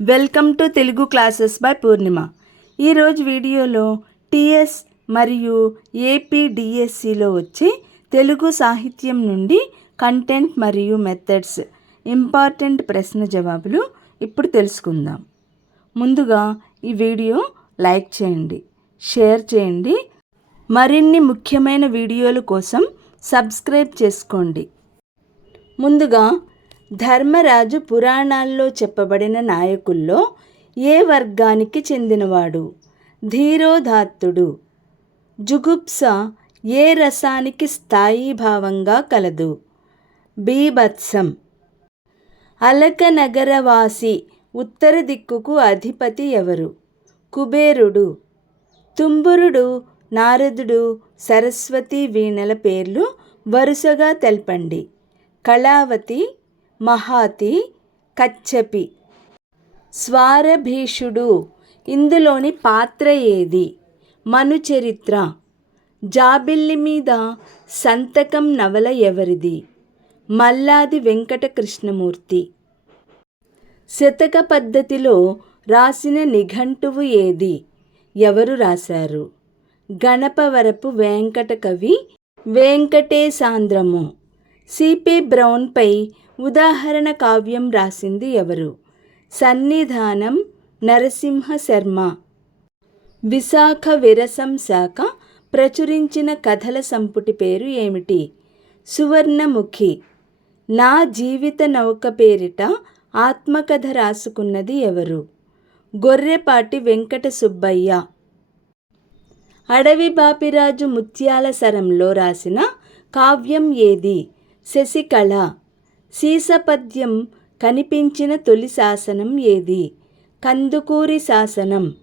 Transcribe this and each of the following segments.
Welcome to Telugu classes by Purnima. ఈరోజు వీడియోలో TS మరియు ఏపీడిఎస్సిలో వచ్చే తెలుగు సాహిత్యం నుండి కంటెంట్ మరియు మెథడ్స్ ఇంపార్టెంట్ ప్రశ్న జవాబులు ఇప్పుడు తెలుసుకుందాం. ముందుగా ఈ వీడియో లైక్ చేయండి షేర్ చేయండి. మరిన్ని ముఖ్యమైన వీడియోల కోసం సబ్స్క్రైబ్ చేసుకోండి. ముందుగా ధర్మరాజు పురాణాల్లో చెప్పబడిన నాయకుల్లో ఏ వర్గానికి చెందినవాడు? ధీరోధాత్తుడు. జుగుప్స ఏ రసానికి స్థాయీభావంగా కలదు? బీభత్సం. అలకనగరవాసి ఉత్తర దిక్కుకు అధిపతి ఎవరు? కుబేరుడు. తుంబురుడు నారదుడు సరస్వతి వీణల పేర్లు వరుసగా తెల్పండి. కళావతి మహాతి కచ్చపి. స్వారభీషుడు ఇందులోని పాత్ర ఏది? మనుచరిత్ర. జాబిల్లి మీద సంతకం నవల ఎవరిది? మల్లాది వెంకట కృష్ణమూర్తి శతక పద్ధతిలో రాసిన నిఘంటువు ఏది? ఎవరు రాశారు? గణపవరపు వెంకట కవి వెంకటేశాంధ్రము సిపి బ్రౌన్పై ఉదాహరణ కావ్యం రాసింది ఎవరు? సన్నిధానం నరసింహ శర్మ. విశాఖ విరసం శాఖ ప్రచురించిన కథల సంపుటి పేరు ఏమిటి? సువర్ణముఖి. నా జీవిత నౌక పేరిట ఆత్మకథ రాసుకున్నది ఎవరు? గొర్రెపాటి వెంకట సుబ్బయ్య. అడవి బాపిరాజు ముత్యాల సరంలో రాసిన కావ్యం ఏది? శశికళ. సీసపద్యం కనిపించిన తొలి శాసనం ఏది? కందుకూరి శాసనం.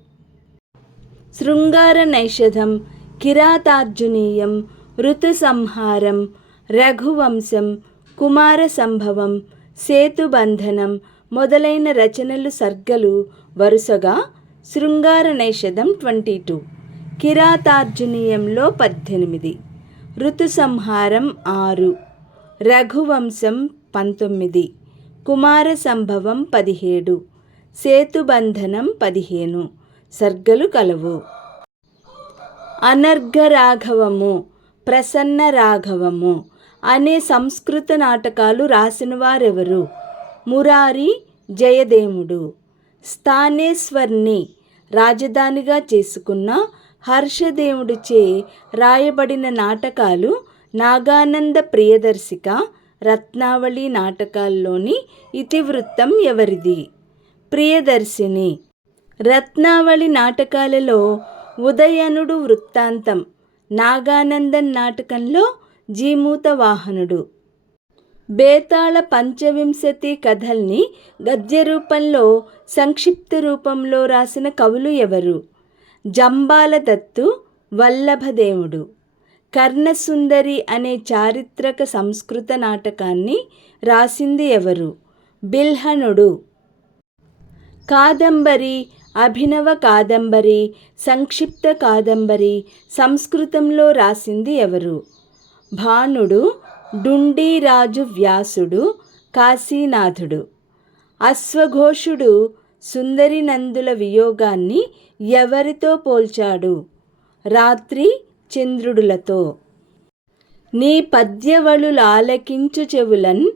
శృంగార నైషధం కిరాతార్జునీయం ఋతు సంహారం రఘువంశం కుమార సంభవం సేతుబంధనం మొదలైన రచనలు సర్గలు వరుసగా శృంగార నైషధం ట్వంటీ టూ. కిరాతార్జునీయంలో పద్దెనిమిది. ఋతు సంహారం ఆరు. రఘువంశం పంతొమ్మిది. కుమార సంభవం పదిహేడు. సేతుబంధనం పదిహేను. సర్గలు కలవు. అనర్ఘ రాఘవము ప్రసన్న రాఘవము అనే సంస్కృత నాటకాలు రాసిన వారెవరు మురారి జయదేముడు స్థానేశ్వర్ని రాజధానిగా చేసుకున్న హర్షదేవుడిచే రాయబడిన నాటకాలు నాగానంద ప్రియదర్శిక రత్నావళి నాటకాల్లోని ఇతివృత్తం ఎవరిది? ప్రియదర్శిని రత్నావళి నాటకాలలో ఉదయనుడు వృత్తాంతం నాగానందన్ నాటకంలో జీమూత వాహనుడు. బేతాళ పంచవింశతి కథల్ని గద్య రూపంలో సంక్షిప్త రూపంలో రాసిన కవులు ఎవరు? జంబాల దత్తు వల్లభదేవుడు. కర్ణసుందరి అనే చారిత్రక సంస్కృత నాటకాన్ని రాసింది ఎవరు? బిల్హనుడు కాదంబరి అభినవ కాదంబరి సంక్షిప్త కాదంబరి సంస్కృతంలో రాసింది ఎవరు? భానుడు డుండీరాజు వ్యాసుడు కాశీనాథుడు. అశ్వఘోషుడు సుందరినందుల వియోగాన్ని ఎవరితో పోల్చాడు? రాత్రి చంద్రుడులతో. నీ పద్యవళులాలకించు చెవులన్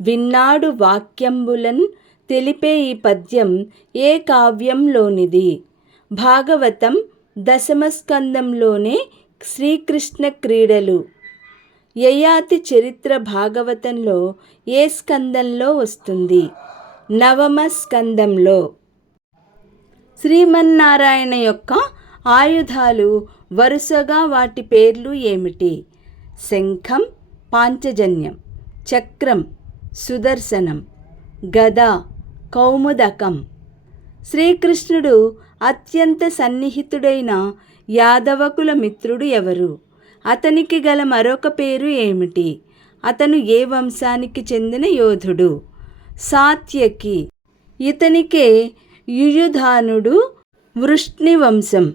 విన్నాడు వాక్యంబులన్ తెలిపే ఈ పద్యం ఏ కావ్యంలోనిది? భాగవతం దశమస్కందంలోనే శ్రీకృష్ణ క్రీడలు. యయాతి చరిత్ర భాగవతంలో ఏ స్కందంలో వస్తుంది? నవమ స్కందంలో. శ్రీమన్నారాయణ యొక్క ఆయుధాలు వరుసగా వాటి పేర్లు ఏమిటి? శంఖం పాంచజన్యం చక్రం సుదర్శనం గద కౌముదకం. శ్రీకృష్ణుడు అత్యంత సన్నిహితుడైన యాదవకుల మిత్రుడు ఎవరు? అతనికి గల మరొక పేరు ఏమిటి? అతను ఏ వంశానికి చెందిన యోధుడు? సాత్యకి. ఇతనికే యుయుధానుడు వృష్ణి వంశం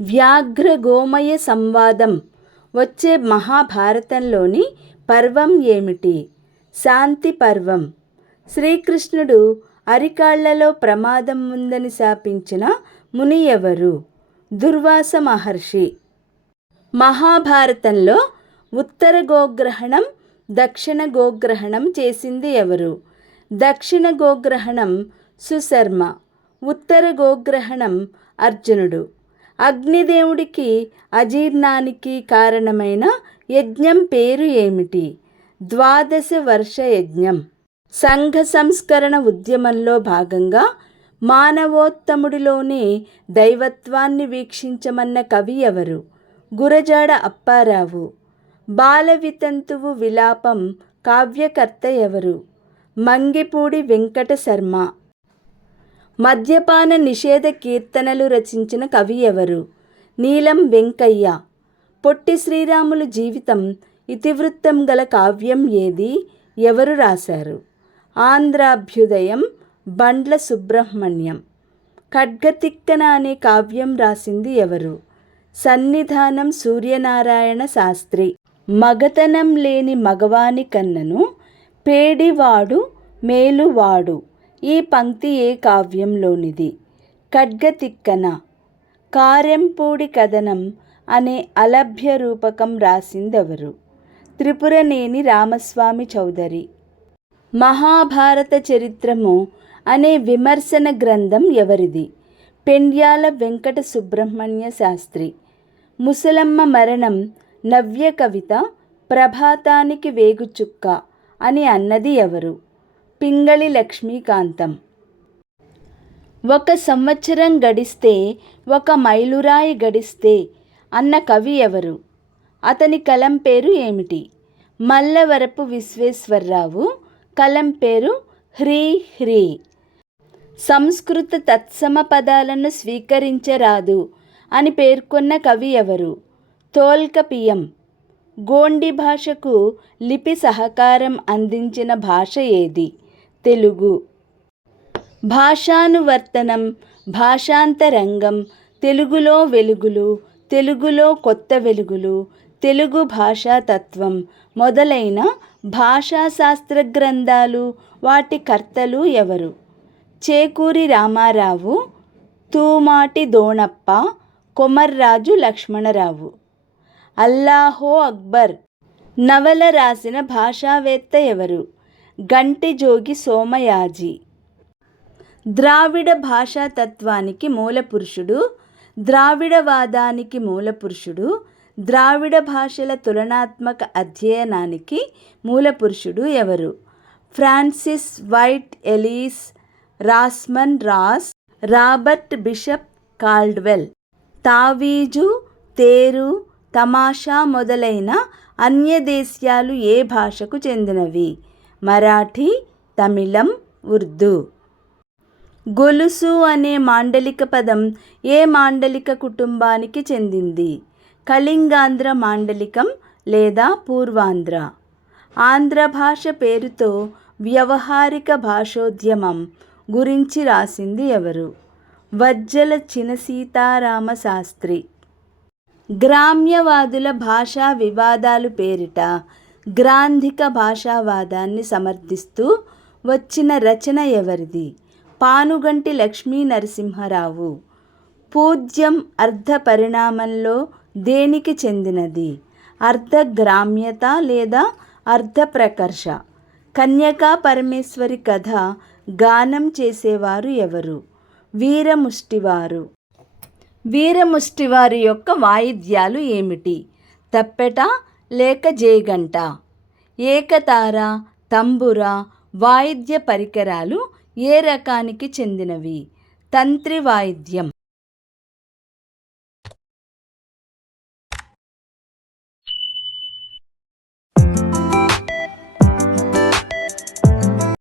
వ్యాఘ్ర గోమయ సంవాదం వచ్చే మహాభారతంలోని పర్వం ఏమిటి? శాంతి పర్వం. శ్రీకృష్ణుడు అరికాళ్ళలో ప్రమాదం ఉందని శాపించిన ముని ఎవరు దుర్వాస మహర్షి. మహాభారతంలో ఉత్తర గోగ్రహణం దక్షిణ గోగ్రహణం చేసింది ఎవరు? దక్షిణ గోగ్రహణం సుశర్మ ఉత్తర గోగ్రహణం అర్జునుడు. అగ్నిదేవుడికి అజీర్ణానికి కారణమైన యజ్ఞం పేరు ఏమిటి? ద్వాదశ వర్ష యజ్ఞం. సంఘ సంస్కరణ ఉద్యమంలో భాగంగా మానవోత్తముడిలోనే దైవత్వాన్ని వీక్షించమన్న కవి ఎవరు? గురజాడ అప్పారావు. బాల వితంతువు విలాపం కావ్యకర్త ఎవరు? మంగిపూడి వెంకట శర్మ. మద్యపాన నిషేధ కీర్తనలు రచించిన కవి ఎవరు? నీలం వెంకయ్య. పొట్టి శ్రీరాములు జీవితం ఇతివృత్తం గల కావ్యం ఏది? ఎవరు రాశారు? ఆంధ్రాభ్యుదయం బండ్ల సుబ్రహ్మణ్యం. ఖడ్గతిక్కన అనే కావ్యం రాసింది ఎవరు? సన్నిధానం సూర్యనారాయణ శాస్త్రి. మగతనం లేని మగవాని కన్నను పేడివాడు మేలువాడు. ఈ పంక్తి ఏ కావ్యంలోనిది? ఖడ్గతిక్కన. కారెంపూడి కథనం అనే అలభ్య రూపకం రాసిందెవరు? త్రిపురనేని రామస్వామి చౌదరి. మహాభారత చరిత్రము అనే విమర్శన గ్రంథం ఎవరిది? పెండ్యాల వెంకట సుబ్రహ్మణ్య శాస్త్రి. ముసలమ్మ మరణం నవ్య కవిత ప్రభాతానికి వేగుచుక్క అని అన్నది ఎవరు? పింగళి లక్ష్మీకాంతం. ఒక సంవత్సరం గడిస్తే ఒక మైలురాయి గడిస్తే అన్న కవి ఎవరు? అతని కలం పేరు ఏమిటి? మల్లవరపు విశ్వేశ్వరరావు కలం పేరు హ్రీ హ్రీ. సంస్కృత తత్సమ పదాలను స్వీకరించరాదు అని పేర్కొన్న కవి ఎవరు? తోల్కపియం గోండి భాషకు లిపి సహకారం అందించిన భాష ఏది? తెలుగు. భాషానువర్తనం భాషాంతరంగం తెలుగులో వెలుగులు తెలుగులో కొత్త వెలుగులు తెలుగు భాషాతత్వం మొదలైన భాషాశాస్త్ర గ్రంథాలు వాటి కర్తలు ఎవరు? చేకూరి రామారావు తూమాటి దోణప్ప కొమర్రాజు లక్ష్మణరావు. అల్లాహో అక్బర్. నవల రాసిన భాషావేత్త ఎవరు? గంటిజోగి సోమయాజి. ద్రావిడ భాషాతత్వానికి మూలపురుషుడు ద్రావిడవాదానికి మూలపురుషుడు ద్రావిడ భాషల తులనాత్మక అధ్యయనానికి మూలపురుషుడు ఎవరు? Francis Whyte Ellis Rasmus Rask Robert bishop Caldwell. తావీజు తేరు తమాషా మొదలైన అన్య దేశ్యాలు ఏ భాషకు చెందినవి? మరాఠీ తమిళం ఉర్దూ. గొలుసు అనే మాండలిక పదం ఏ మాండలిక కుటుంబానికి చెందింది? కళింగాంధ్ర మాండలికం లేదా పూర్వాంధ్ర? ఆంధ్ర భాష పేరుతో వ్యవహారిక భాషోద్యమం గురించి రాసింది ఎవరు? వజ్జల చిన సీతారామ శాస్త్రి. గ్రామ్యవాదుల భాషా వివాదాలు పేరిట గ్రాంధిక భాషావాదాన్ని సమర్థిస్తూ వచ్చిన రచన ఎవరిది? పానుగంటి లక్ష్మీ నరసింహరావు. పూజ్యం అర్ధ పరిణామంలో దేనికి చెందినది? అర్ధ గ్రామ్యత లేదా అర్ధ ప్రకర్ష? కన్యకా పరమేశ్వరి కథ గానం చేసేవారు ఎవరు? వీరముష్టివారు. వీరముష్టివారి యొక్క వాయిద్యాలు ఏమిటి? తప్పెట లేక జేగంట. ఏకతార తంబుర వాయిద్య పరికరాలు ఏ రకానికి చెందినవి? తంత్రి వాయిద్యం.